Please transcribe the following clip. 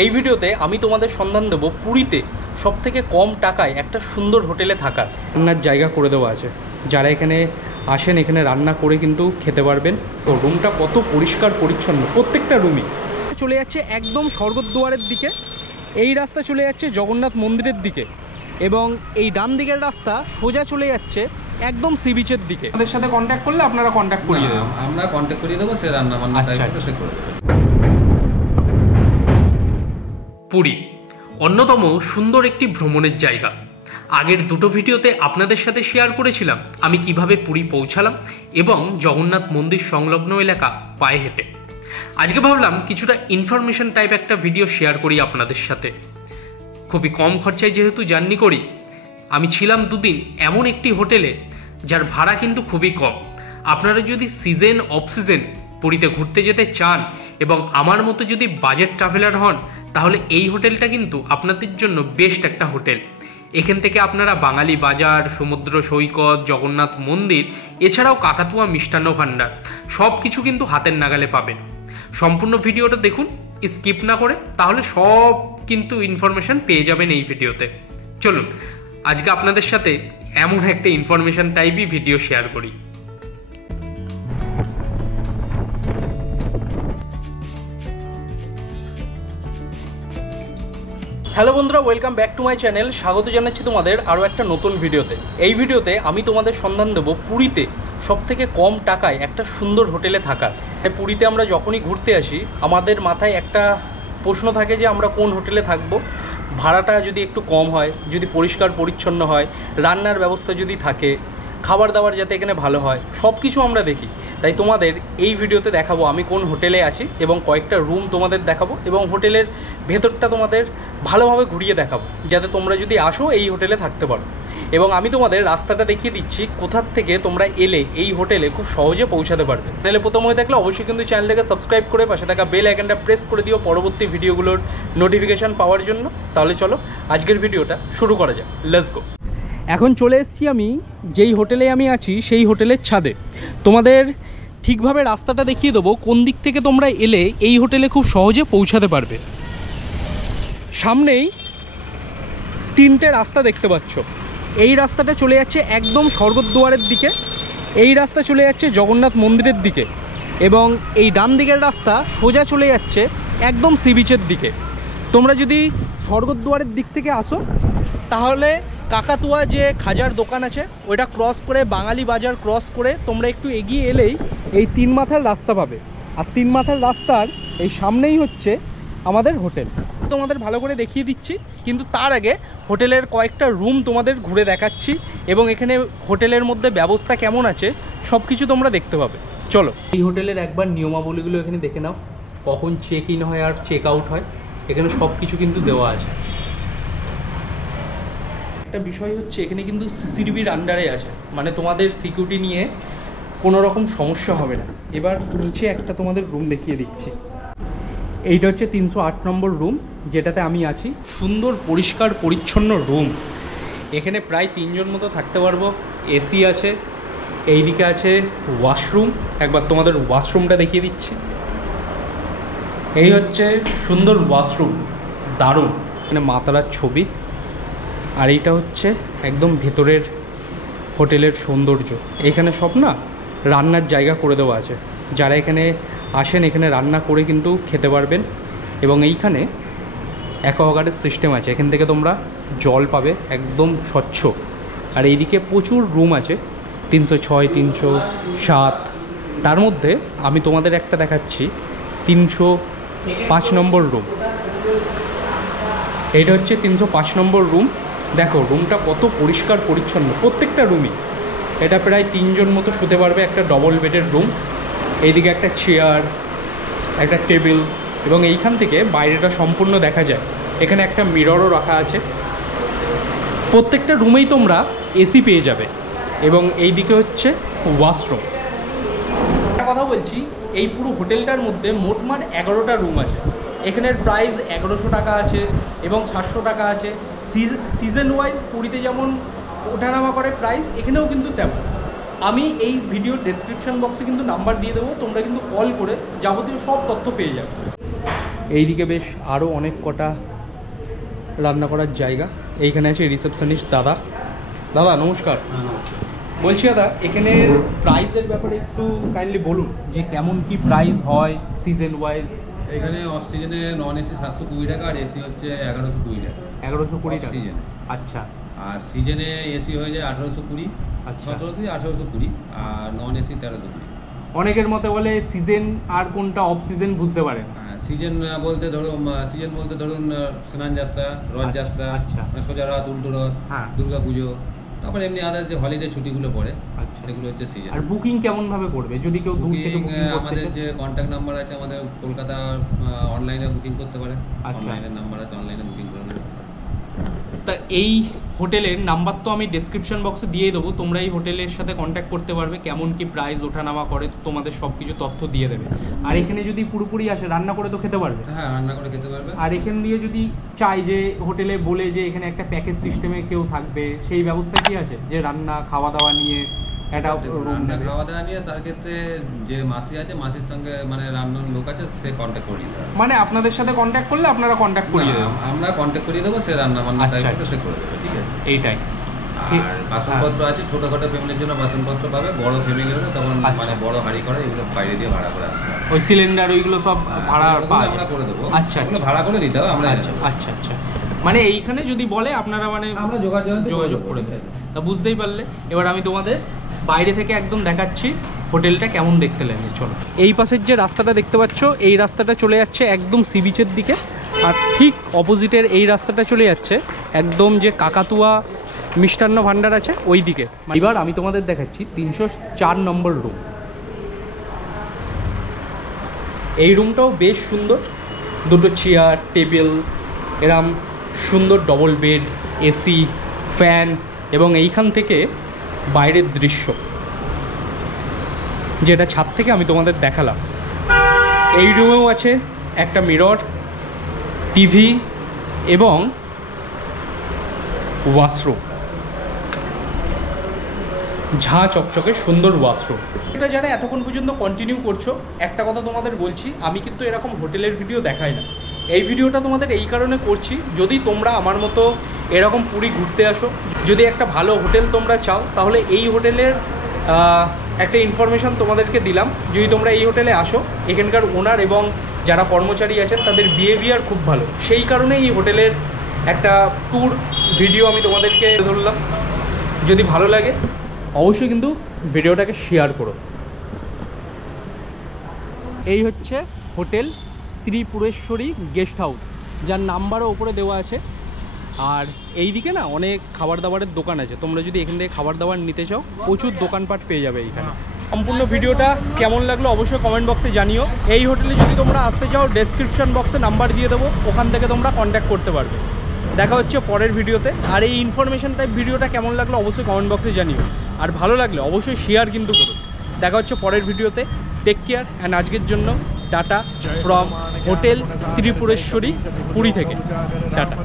এই ভিডিওতে আমি তোমাদের সন্ধান দেব পুরীতে সবথেকে কম টাকায় একটা সুন্দর হোটেলে থাকার রান্নার জায়গা করে দেওয়া আছে। যারা এখানে আসেন এখানে রান্না করে কিন্তু খেতে পারবেন। তো রুমটা কত পরিষ্কার পরিচ্ছন্ন, প্রত্যেকটা রুমই। চলে যাচ্ছে একদম স্বর্গদ্বারের দিকে, এই রাস্তা চলে যাচ্ছে জগন্নাথ মন্দিরের দিকে, এবং এই ডান দিকের রাস্তা সোজা চলে যাচ্ছে একদম সি বিচের দিকে। আমাদের সাথে কন্ট্যাক্ট করলে আপনারা কন্ট্যাক্ট করিয়ে দেবেন, আমরা কন্ট্যাক্ট করিয়ে দেবো, সে রান্না বান্না সে করে দেবে। পুরী অন্যতম সুন্দর একটি ভ্রমণের জায়গা। আগের দুটো ভিডিওতে আপনাদের সাথে শেয়ার করেছিলাম আমি কিভাবে পুরী পৌঁছালাম এবং জগন্নাথ মন্দির সংলগ্ন এলাকা পায়ে হেঁটে। আজকে ভাবলাম কিছুটা ইনফরমেশন টাইপ একটা ভিডিও শেয়ার করি আপনাদের সাথে। খুবই কম খরচায় যেহেতু জার্নি করি, আমি ছিলাম দুদিন এমন একটি হোটেলে যার ভাড়া কিন্তু খুবই কম। আপনারা যদি সিজন অফ সিজন পুরীতে ঘুরতে যেতে চান এবং আমার মতো যদি বাজেট ট্রাভেলার হন, তাহলে এই হোটেলটা কিন্তু আপনাদের জন্য বেস্ট একটা হোটেল। এখান থেকে আপনারা বাঙালি বাজার, সমুদ্র সৈকত, জগন্নাথ মন্দির, এছাড়াও কাকাতুয়া মিষ্টান্ন ভাণ্ডার সব কিছু কিন্তু হাতের নাগালে পাবেন। সম্পূর্ণ ভিডিওটা দেখুন স্কিপ না করে, তাহলে সব কিন্তু ইনফরমেশন পেয়ে যাবেন এই ভিডিওতে। চলুন আজকে আপনাদের সাথে এমন একটা ইনফরমেশন টাইপই ভিডিও শেয়ার করি। হ্যালো বন্ধুরা, welcome back to my channel. স্বাগত জানাচ্ছি তোমাদের আরও একটা নতুন ভিডিওতে। এই ভিডিওতে আমি তোমাদের সন্ধান দেব পুরীতে সবথেকে কম টাকায় একটা সুন্দর হোটেলে থাকার। পুরীতে আমরা যখনই ঘুরতে আসি আমাদের মাথায় একটা প্রশ্ন থাকে যে আমরা কোন হোটেলে থাকবো, ভাড়াটা যদি একটু কম হয়, যদি পরিষ্কার পরিচ্ছন্ন হয়, রান্নার ব্যবস্থা যদি থাকে, খাবার দাবার যাতে এখানে ভালো হয়, সব কিছু আমরা দেখি। তাই তোমাদের এই ভিডিওতে দেখাবো আমি কোন হোটেলে আছি এবং কয়েকটা রুম তোমাদের দেখাবো এবং হোটেলের ভেতরটা তোমাদের ভালোভাবে ঘুরিয়ে দেখাবো, যাতে তোমরা যদি আসো এই হোটেলে থাকতে পারো। এবং আমি তোমাদের রাস্তাটা দেখিয়ে দিচ্ছি কোথার থেকে তোমরা এলে এই হোটেলে খুব সহজে পৌঁছাতে পারবে। চ্যানেলে প্রথম হয়ে থাকলে অবশ্যই কিন্তু চ্যানেলটাকে সাবস্ক্রাইব করে পাশে থাকা বেল আইকনটা প্রেস করে দিও পরবর্তী ভিডিওগুলোর নোটিফিকেশান পাওয়ার জন্য। তাহলে চলো আজকের ভিডিওটা শুরু করা যাক, লেটস গো। এখন চলে এসেছি আমি যেই হোটেলে আমি আছি সেই হোটেলের ছাদে। তোমাদের ঠিকভাবে রাস্তাটা দেখিয়ে দেবো কোন দিক থেকে তোমরা এলে এই হোটেলে খুব সহজে পৌঁছাতে পারবে। সামনেই তিনটে রাস্তা দেখতে পাচ্ছ, এই রাস্তাটা চলে যাচ্ছে একদম স্বর্গদ্বারের দিকে, এই রাস্তা চলে যাচ্ছে জগন্নাথ মন্দিরের দিকে, এবং এই ডান দিকের রাস্তা সোজা চলে যাচ্ছে একদম সি বিচের দিকে। তোমরা যদি স্বর্গদ্বারের দিক থেকে আসো তাহলে কাকাতুয়া যে খাজার দোকান আছে ওইটা ক্রস করে বাঙালি বাজার ক্রস করে তোমরা একটু এগিয়ে এলেই এই তিন মাথার রাস্তা পাবে। আর তিন মাথার রাস্তার এই সামনেই হচ্ছে আমাদের হোটেল। তোমাদের ভালো করে দেখিয়ে দিচ্ছি, কিন্তু তার আগে হোটেলের কয়েকটা রুম তোমাদের ঘুরে দেখাচ্ছি এবং এখানে হোটেলের মধ্যে ব্যবস্থা কেমন আছে সব কিছু তোমরা দেখতে পাবে। চলো এই হোটেলের একবার নিয়মাবলীগুলো এখানে দেখে নাও, কখন চেক ইন হয় আর চেক আউট হয়, এখানে সব কিছু কিন্তু দেওয়া আছে। একটা বিষয় হচ্ছে এখানে কিন্তু সিসিটিভির আন্ডারে আছে, মানে তোমাদের সিকিউরিটি নিয়ে কোনো রকম সমস্যা হবে না। এবার নিচে একটা তোমাদের রুম দেখিয়ে দিচ্ছি, এইটা হচ্ছে 308 নম্বর রুম যেটাতে আমি আছি। সুন্দর পরিষ্কার পরিচ্ছন্ন রুম, এখানে প্রায় 3 জন মতো থাকতে পারবো। এসি আছে, এইদিকে আছে ওয়াশরুম, একবার তোমাদের ওয়াশরুমটা দেখিয়ে দিচ্ছি। এই হচ্ছে সুন্দর ওয়াশরুম, দারুণ, এখানে মা তারার ছবি। আর এইটা হচ্ছে একদম ভেতরের হোটেলের সৌন্দর্য। এখানে সব না রান্নার জায়গা করে দেওয়া আছে, যারা এখানে আসেন এখানে রান্না করে কিন্তু খেতে পারবেন। এবং এইখানে অ্যাকোয়াগার্ডের সিস্টেম আছে, এখান থেকে তোমরা জল পাবে একদম স্বচ্ছ। আর এইদিকে প্রচুর রুম আছে, 306, 307, তার মধ্যে আমি তোমাদের একটা দেখাচ্ছি 305 নম্বর রুম। এইটা হচ্ছে 305 নম্বর রুম। দেখো রুমটা কত পরিষ্কার পরিচ্ছন্ন, প্রত্যেকটা রুমই। এটা প্রায় 3 জন মতো শুতে পারবে, একটা ডবল বেডের রুম। এইদিকে একটা চেয়ার, একটা টেবিল, এবং এইখান থেকে বাইরেটা সম্পূর্ণ দেখা যায়। এখানে একটা মিররও রাখা আছে। প্রত্যেকটা রুমেই তোমরা এসি পেয়ে যাবে। এবং এইদিকে হচ্ছে ওয়াশরুম। একটা কথা বলছি, এই পুরো হোটেলটার মধ্যে মোটমাট 11টা রুম আছে। এখানের প্রাইস 1100 টাকা আছে এবং 700 টাকা আছে। সিজন ওয়াইজ পুরীতে যেমন ওঠানামা করে প্রাইস, এখানেও কিন্তু তেমন। আমি এই ভিডিওর ডেসক্রিপশন বক্সে কিন্তু নাম্বার দিয়ে দেবো, তোমরা কিন্তু কল করে যাবতীয় সব তথ্য পেয়ে যাবে। এইদিকে বেশ আরও অনেক কটা রান্না করার জায়গা। এইখানে আছে রিসেপশনিস্ট দাদা। দাদা নমস্কার। বলছি দাদা, এখানের প্রাইসের ব্যাপারে একটু কাইন্ডলি বলুন যে কেমন কি প্রাইস হয় সিজন ওয়াইজ। এখানে অফ সিজনে নন এসি 720 টাকা আর এসি হচ্ছে 1120 টাকা। 1120 টাকা সিজন। আচ্ছা। আর সিজনে এসি হয়ে যায় 1820, আচ্ছা 17 থেকে 1820, আর নন এসি 1320। অনেকের মতে বলে সিজন আর কোনটা অফ সিজন বুঝতে পারেন। সিজন বলতে ধরুন স্নান যাত্রা, রথযাত্রা, আচ্ছা। সোজা রথ, উল্টো রথ, হ্যাঁ। দুর্গা পুজো, তারপরে এমনি আদার যে হলিডে ছুটিগুলো পড়ে আচ্ছা। সেগুলো হচ্ছে সিজন। আর বুকিং কেমন ভাবে করবে যদি কেউ দূর থেকে বুকিং বুকিং করতে আমাদের চায়? যে কন্ট্যাক্ট নাম্বার আছে, আমাদের কলকাতা অনলাইনে বুকিং করতে পারে। আচ্ছা। অনলাইনের নাম্বার আছে, অনলাইনে বুকিং করে নেবে। তা এই হোটেলের নাম্বার তো আমি ডেসক্রিপশন বক্সে দিয়ে দেবো, তোমরা এই হোটেলের সাথে কন্ট্যাক্ট করতে পারবে, কেমন কি প্রাইস ওঠানামা করে তোমাদের সব কিছু তথ্য দিয়ে দেবে। আর এখানে যদি পুরোপুরি আসে রান্না করে তো খেতে পারবে। হ্যাঁ, রান্না করে খেতে পারবে। আর এখান দিয়ে যদি চাই যে হোটেলে বলে যে এখানে একটা প্যাকেজ সিস্টেমে কেউ থাকবে, সেই ব্যবস্থা কি আছে যে রান্না খাওয়া দাওয়া নিয়ে একটা রান্না খাওয়া দাওয়া নিয়ে তার ক্ষেত্রে যে মাসি আছে, মাসির সঙ্গে মানে রান্নার লোক আছে, সে কন্ট্যাক্ট করিয়ে দেবে। মানে আপনাদের সাথে কন্ট্যাক্ট করলে আপনারা কন্ট্যাক্ট করিয়ে দেবেন? আমরা কন্ট্যাক্ট করিয়ে দেবো, সে রান্না বান্না আচ্ছা, দায়িত্ব সে করে দেবে। ঠিক আছে, এইটাই। আর বাসনপত্র আছে, ছোটখাটো ফ্যামিলির জন্য বাসনপত্র পাবে। বড় ফ্যামিলি হলে তখন মানে বড় হাঁড়ি করে এগুলো বাইরে দিয়ে ভাড়া করে আনতে হবে। ওই সিলিন্ডার ওইগুলো সব ভাড়া পাওয়া আমরা করে দেবো। আচ্ছা, ওগুলো ভাড়া করে দিতে হবে আমরা। আচ্ছা আচ্ছা আচ্ছা। মানে এইখানে যদি বলে আপনারা মানে আমরা যোগাযোগ করে দেবেন। তা বুঝতেই পারলে। এবার আমি তোমাদের বাইরে থেকে একদম দেখাচ্ছি হোটেলটা কেমন দেখতে লাগে। চলো, এই পাশের যে রাস্তাটা দেখতে পাচ্ছ, এই রাস্তাটা চলে যাচ্ছে একদম সি বিচের দিকে, আর ঠিক অপোজিটের এই রাস্তাটা চলে যাচ্ছে একদম যে কাকাতুয়া মিষ্টান্ন ভাণ্ডার আছে ওই দিকে। এবার আমি তোমাদের দেখাচ্ছি 304 নম্বর রুম। এই রুমটাও বেশ সুন্দর, দুটো চেয়ার টেবিল, এরম সুন্দর ডবল বেড, এসি, ফ্যান, এবং এইখান থেকে বাইরের দৃশ্য যেটা ছাদ থেকে আমি তোমাদের দেখালাম। এই রুমেও আছে একটা মিরর, টিভি এবং ওয়াশরুম, ঝাঁ চকচকে সুন্দর ওয়াশরুম। এটা যারা এতক্ষণ পর্যন্ত কন্টিনিউ করছো, একটা কথা তোমাদের বলছি, আমি কিন্তু এরকম হোটেলের ভিডিও দেখাই না। এই ভিডিওটা তোমাদের এই কারণে করছি, যদি তোমরা আমার মতো এরকম পুরী ঘুরতে আসো, যদি একটা ভালো হোটেল তোমরা চাও, তাহলে এই হোটেলের একটা ইনফরমেশান তোমাদেরকে দিলাম। যদি তোমরা এই হোটেলে আসো, এখানকার ওনার এবং যারা কর্মচারী আছেন তাদের বিহেভিয়ার খুব ভালো, সেই কারণে এই হোটেলের একটা ট্যুর ভিডিও আমি তোমাদেরকে ধরলাম। যদি ভালো লাগে অবশ্যই কিন্তু ভিডিওটাকে শেয়ার করো। এই হচ্ছে হোটেল ত্রিপুরেশ্বরী গেস্ট হাউস, যার নাম্বারও ওপরে দেওয়া আছে। আর এই দিকে না অনেক খাবার দাবারের দোকান আছে, তোমরা যদি এখান থেকে খাবার দাবার নিতে চাও প্রচুর দোকানপাট পেয়ে যাবে এইখানে। সম্পূর্ণ ভিডিওটা কেমন লাগলো অবশ্যই কমেন্ট বক্সে জানিও। এই হোটেলে যদি তোমরা আসতে চাও, ডেসক্রিপশন বক্সে নাম্বার দিয়ে দেবো, ওখান থেকে তোমরা কন্ট্যাক্ট করতে পারবে। দেখা হচ্ছে পরের ভিডিওতে। আর এই ইনফরমেশন টাইপ ভিডিওটা কেমন লাগলো অবশ্যই কমেন্ট বক্সে জানিও, আর ভালো লাগলে অবশ্যই শেয়ার কিন্তু করো। দেখা হচ্ছে পরের ভিডিওতে। টেক কেয়ার অ্যান্ড আজকের জন্য tata from hotel Tripureshwari Puri থেকে। টাটা।